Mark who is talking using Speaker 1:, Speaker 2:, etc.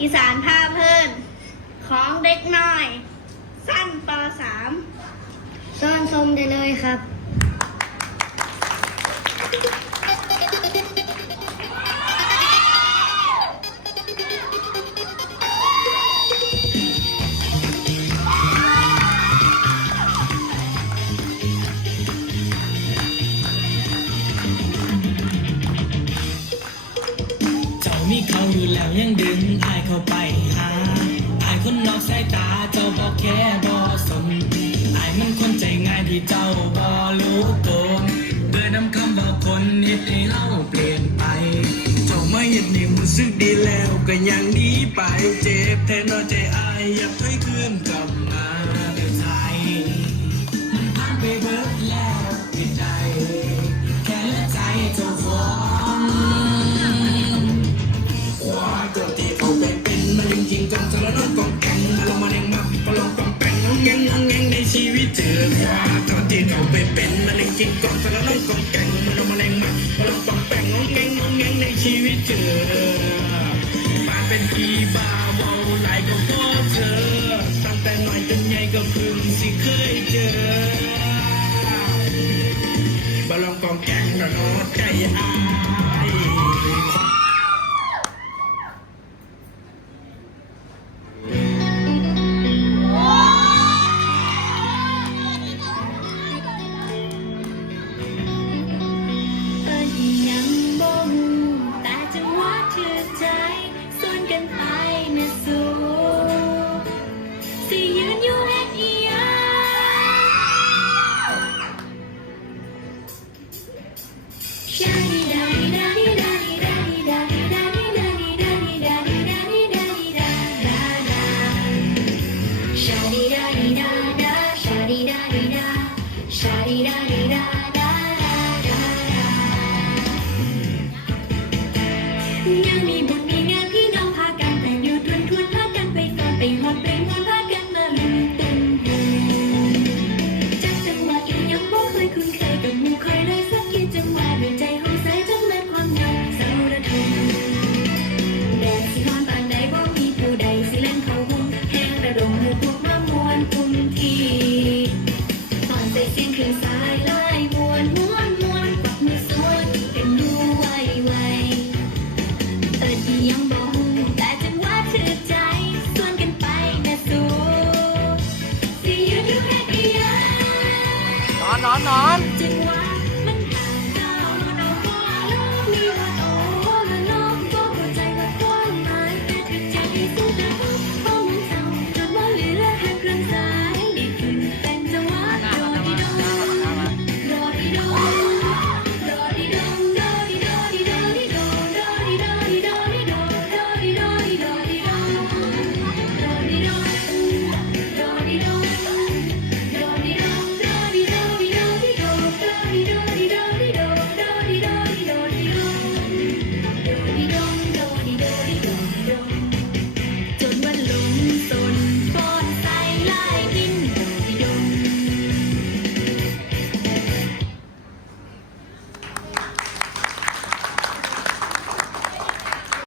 Speaker 1: อีสานผ้าเพิ่นของเด็กน้อย สั้นป .3
Speaker 2: ซ่อนชมได้เลยครับ
Speaker 3: มีเขาอยู่แล้วยังดึงอายเข้าไปหาอายคนนอกสายตาเจ้าบอกแค่บอสนอายมันคนใจง่ายที่เจ้าบอรู้ตัวเบื่อนำคำบอกคนนิดให้เล่าเปลี่ยนไป เจ้าไม่ยึดนิ่มรู้สึกดีแล้วก็ยังหนีไปเจ็บแทนน้อยใจอายอยากให้คืนกลับ เป็นเร็งกินจริงๆจงสารนกองแกงมันเอามาแดงมาปลงกองแปงงงแงงงงแงงในชีวิตเจอมาเป็นพี่บ้าเมาไหลก็พอเธอ ตั้งแต่หน่อยจนใหญ่ก็เพิ่งสิเคยเจอบาลองกองแกงระโดดใจอา
Speaker 1: Shawty da dee da